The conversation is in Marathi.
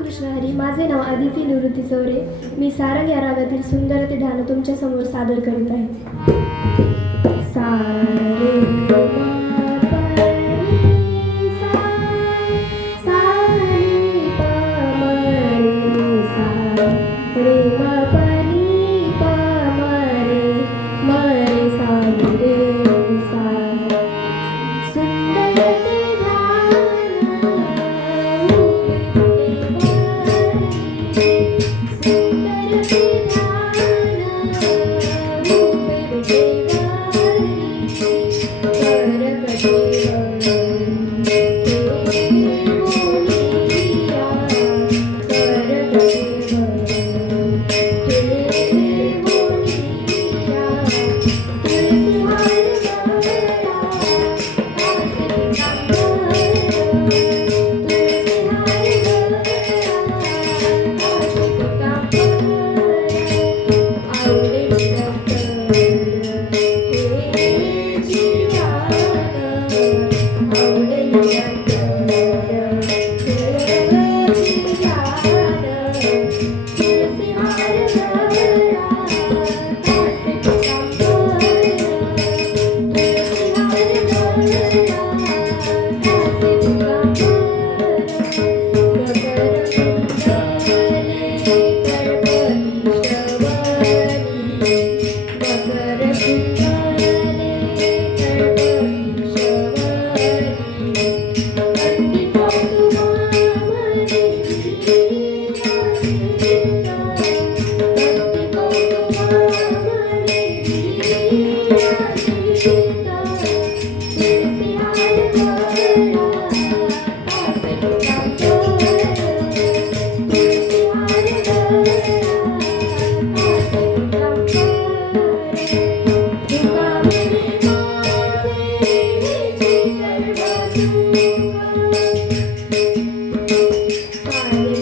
कृष्ण हरी माझे नाव आदिती निवृत्ती चौरे. मी सारंग या रागातील सुंदर ते ध्यान तुमच्यासमोर सादर करीत आहे. Bye.